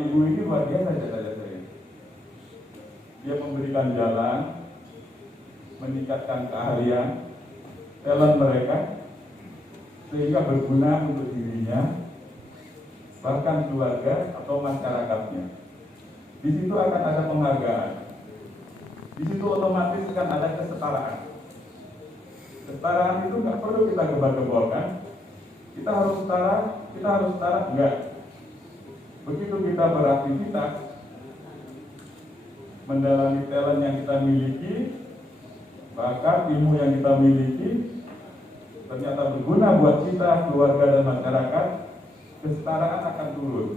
Ibu ini luar biasa saja saya. Dia memberikan jalan, meningkatkan keahlian, talent mereka, sehingga berguna untuk dirinya, bahkan keluarga atau masyarakatnya. Di situ akan ada penghargaan. Di situ otomatis akan ada kesetaraan. Kesetaraan itu nggak perlu kita gebor-geborkan. Kita harus setara, enggak. Begitu kita beraktivitas, mendalami talent yang kita miliki, bahkan ilmu yang kita miliki, ternyata berguna buat kita, keluarga dan masyarakat, kesetaraan akan turun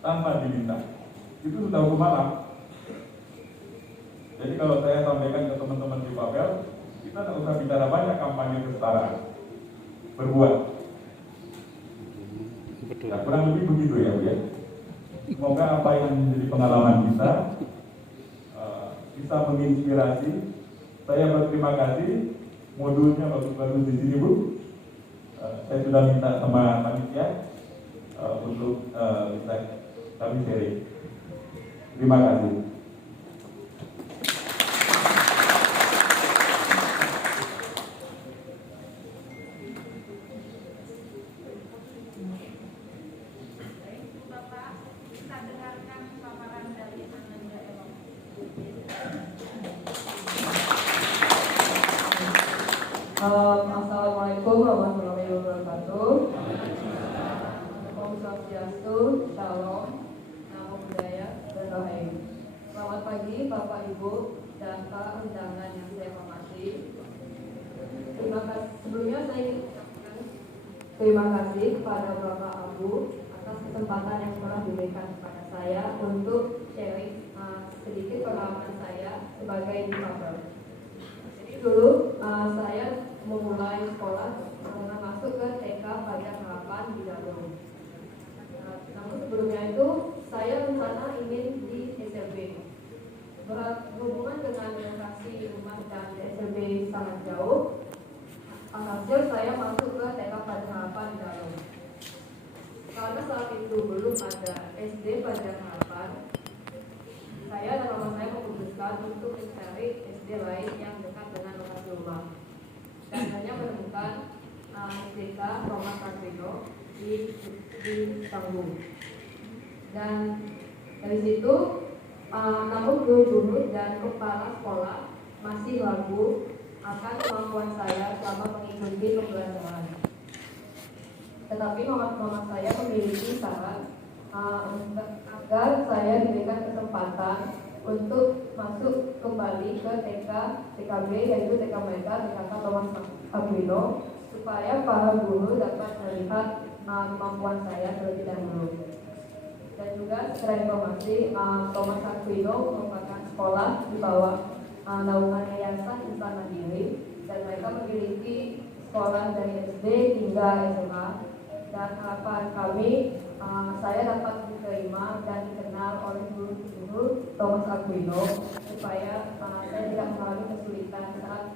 tanpa diminta. Itu sudah hukum alam. Jadi kalau saya sampaikan ke teman-teman di Babel, kita tidak usah bicara banyak kampanye kesetaraan, berbuat. Nah, kurang lebih begitu ya, Bu ya. Semoga apa yang menjadi pengalaman kita bisa menginspirasi. Saya berterima kasih. Modulnya bagus-bagus di sini, Bu. Saya sudah minta sama panitia untuk bisa kami sharing. Terima kasih. Assalamualaikum warahmatullahi wabarakatuh. Om Swastiastu, Shalom, Namo Buddhaya, dan Rahayu. Selamat pagi Bapak Ibu dan para undangan yang saya hormati. Terima kasih. Sebelumnya saya ingin mengucapkan terima kasih kepada Bapak Abu atas kesempatan yang telah diberikan kepada saya untuk sharing sedikit pengalaman saya sebagai difabel. Jadi dulu saya memulai sekolah karena masuk ke TK Fajar Harapan di Dalem. Namun sebelumnya itu saya rencana ingin di SLB. Berhubungan dengan lokasi rumah dan SLB sangat jauh, hasil saya masuk ke TK Fajar Harapan di Dalem. Karena saat itu belum ada SD Fajar Harapan, saya dan mama saya memutuskan untuk mencari SD lain yang dekat dengan lokasi rumah. Dan hanya menemukan SDK Thomas Arvino di Tanggung. Dan dari situ, namun guru dan kepala sekolah masih ragu akan kemampuan saya selama mengikuti pembelajaran. Tetapi mama saya memiliki saran agar saya diberikan kesempatan untuk masuk kembali ke TKB, yaitu TK mereka, TK Thomas Aquino, supaya para guru dapat melihat kemampuan saya terlebih dahulu. Dan juga secara informasi, Thomas Aquino merupakan sekolah di bawah naungan Yayasan Insan Mandiri, dan mereka memiliki sekolah dari SD hingga SMA. Dan harapan kami, saya dapat diterima dan dikenal oleh guru Thomas Aquino supaya saya tidak mengalami kesulitan saat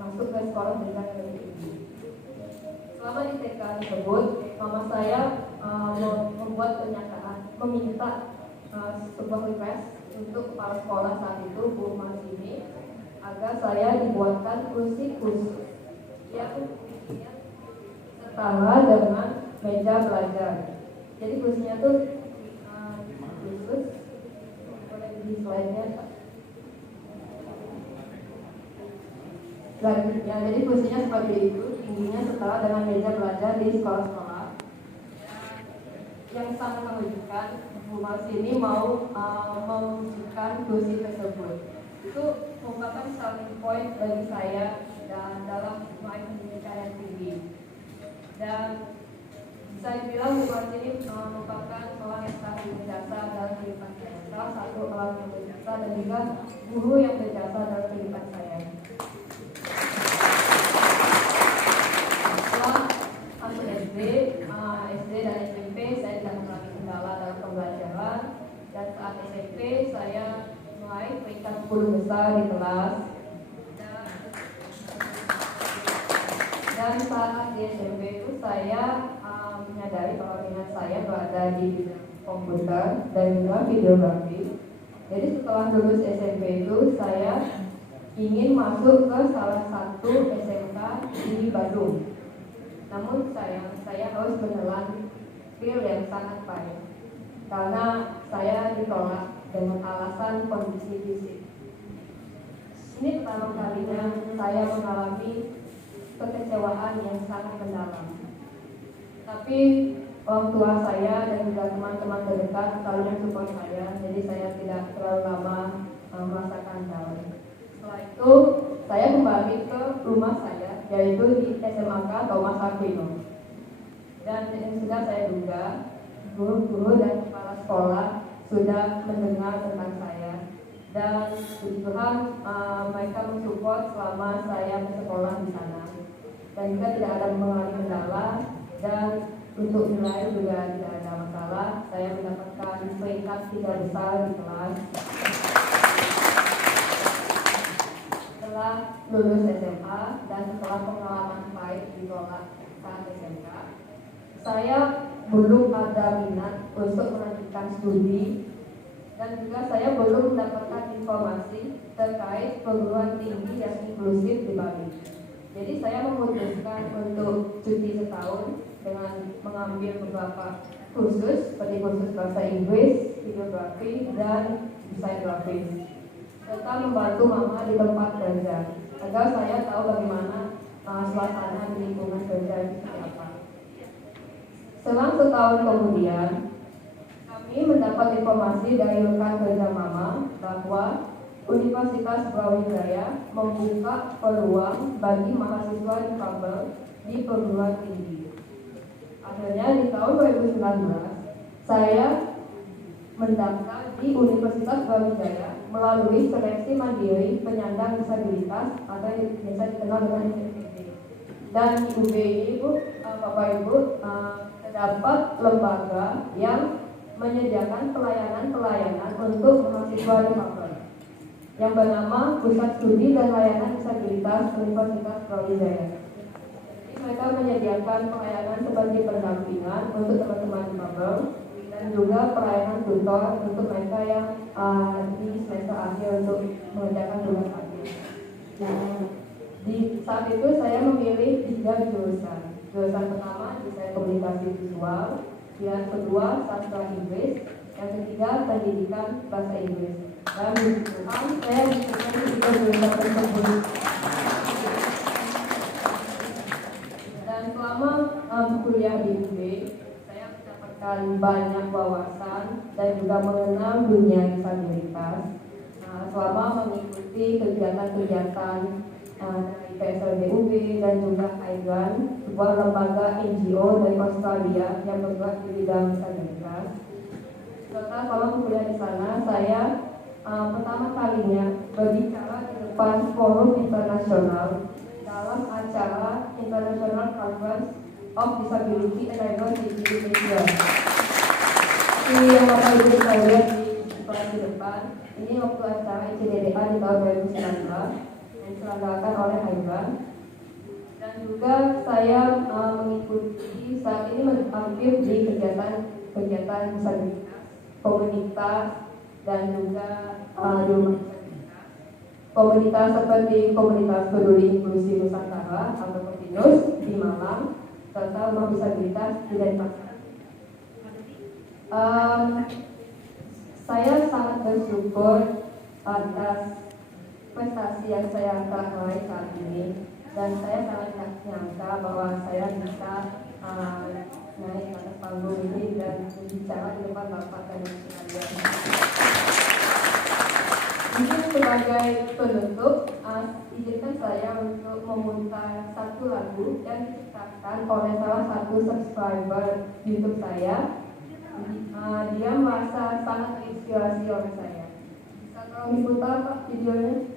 masuk ke sekolah dengan lebih tinggi. Selama di TK tersebut, mama saya membuat pernyataan, meminta sebuah request untuk kepala sekolah saat itu, Bu Marsini, agar saya dibuatkan kursi khusus yang setara dengan meja belajar. Jadi kursinya tuh khusus. Boleh di slide-nya, Pak. Selanjutnya, jadi kursinya seperti itu, tingginya setara dengan meja belajar di sekolah-sekolah. Yang sangat mengejutkan, Bu Marsini mau mewujudkan kursi tersebut. Itu merupakan starting point bagi saya dan dalam meraih pendidikan yang tinggi. Dan bisa dibilang Bu Marsini merupakan orang yang sangat berjasa dalam kehidupan saya. Salah satu orang yang berjasa dan juga guru yang berjasa dalam kehidupan saya. Setelah masuk SD dan SMP, saya tidak mengalami kendala dalam pembelajaran. Dan saat SMP, saya mulai peringkat 10 besar di kelas. Dan saat di SMP itu saya menyadari bahwa minat saya berada di bidang komputer dan juga videografi. Jadi setelah lulus SMP itu saya ingin masuk ke salah satu SMK di Bandung. Namun saya harus menelan pil yang sangat pahit karena saya ditolak dengan alasan kondisi fisik. Ini pertama kalinya saya mengalami kekecewaan yang sangat mendalam. Tapi orang tua saya dan juga teman-teman terdekat selalu mensupport saya, jadi saya tidak terlalu lama merasakan down. Setelah itu saya kembali ke rumah saya, yaitu di SMAK Thomas Aquino. Dan yang sudah saya duga, guru-guru dan kepala sekolah sudah mendengar tentang saya. Dan puji Tuhan mereka mensupport selama saya bersekolah di sana. Dan juga tidak ada mengalami kendala, dan untuk nilai juga tidak ada masalah. Saya mendapatkan peringkat 3 besar di kelas. Setelah lulus SMA dan setelah pengalaman pahit ditolak saat SMK, saya belum ada minat untuk melanjutkan studi, dan juga saya belum mendapatkan informasi terkait perguruan tinggi yang inklusif di Bali. Jadi saya memutuskan untuk cuti setahun dengan mengambil beberapa kursus seperti kursus bahasa Inggris, videografi, dan desain grafis, serta membantu mama di tempat kerja agar saya tahu bagaimana suasana di lingkungan kerja itu seperti apa. Selang setahun kemudian, kami mendapat informasi dari rekan kerja mama bahwa Universitas Brawijaya membuka peluang bagi mahasiswa difabel di perguruan tinggi. Akhirnya di tahun 2019 saya mendaftar di Universitas Brawijaya melalui seleksi mandiri penyandang disabilitas atau yang biasa dikenal dengan SPP. Dan di UB ini Bapak Ibu terdapat lembaga yang menyediakan pelayanan untuk mahasiswa difabel yang bernama Pusat Studi dan Layanan Disabilitas Universitas Brawijaya. Jadi mereka menyediakan pelayanan seperti pendampingan untuk teman-teman difabel dan juga pelayanan tutor untuk mereka yang di semester akhir untuk mengerjakan tugas akhir. Di saat itu saya memilih 3 jurusan. Jurusan pertama desain komunikasi visual, yang kedua sastra Inggris, yang ketiga pendidikan bahasa Inggris. Dan Tuhan saya diberikan 3 jurusan tersebut. Dan selama kuliah di UB, saya mendapatkan banyak wawasan dan juga mengenal dunia disabilitas. Selama mengikuti kegiatan-kegiatan dari PSLB UB dan juga AIGAN, sebuah lembaga NGO dari Australia yang bergerak di bidang disabilitas. Serta selama kuliah di sana, saya pertama kalinya berbicara di depan forum internasional dalam acara International Conference of Disability and Diversity Indonesia. Ini yang Bapak Ibu bisa lihat di slide di depan. Ini waktu acara ICDDA di tahun 2019 yang diselenggarakan oleh AIGAN. Dan juga saya mengikuti saat ini aktif di kegiatan disabilitas, komunitas, dan juga di rumah komunitas seperti Komunitas Peduli Inklusi Nusantara atau Kopinus di Malang, serta rumah disabilitas di Denpasar. Saya sangat bersyukur atas prestasi yang saya raih saat ini, dan saya sangat nyangka bahwa saya bisa naik ke atas panggung ini dan berbicara di depan Bapak dan Ibu sekalian. Ini sebagai penutup, izinkan saya untuk memutar satu lagu yang diciptakan oleh salah satu subscriber YouTube saya. Dia merasa sangat terinspirasi oleh saya. Bisa tolong diputar Pak videonya?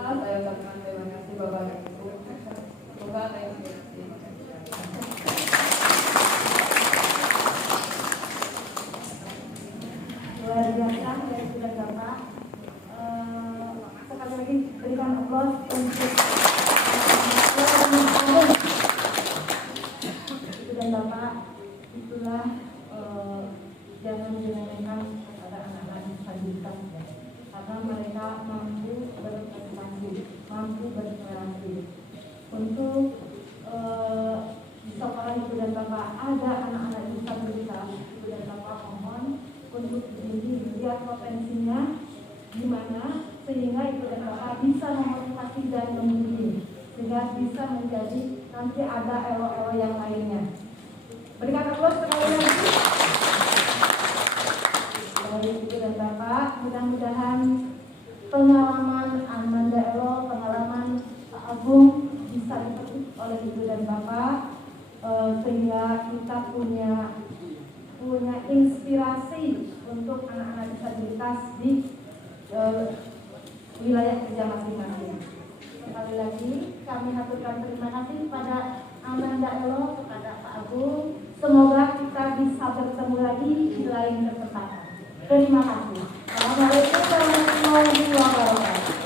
saya ucapkan terima kasih Bapak dan Ibu. Semoga terinspirasi. Luar biasa dari sudah Bapak. Sekali lagi berikan aplaus untuk Ibu dan Bapak. Itulah jangan diremehkan kepada anak-anak disabilitas ya. Karena mereka mampu berprestasi, mampu berkreasi. Untuk di sekolah Ibu dan Bapak ada anak-anak disabilitas, Ibu dan Bapak mohon untuk dilihat potensinya gimana sehingga Ibu dan Bapak bisa memotivasi dan membimbing sehingga bisa menjadi nanti ada elo-elo yang lainnya. Berikan aplaus sekali lagi. Dari Ibu dan Bapak, mudah-mudahan pengalaman Amanda Elo, pengalaman Pak Agung bisa dipetik oleh Ibu dan Bapak sehingga kita punya inspirasi untuk anak-anak disabilitas di wilayah kerja masing-masing. Sekali lagi kami haturkan terima kasih kepada Amanda Elo, kepada Pak Agung. Semoga kita bisa bertemu lagi di lain kesempatan. Terima kasih. Assalamualaikum warahmatullahi wabarakatuh.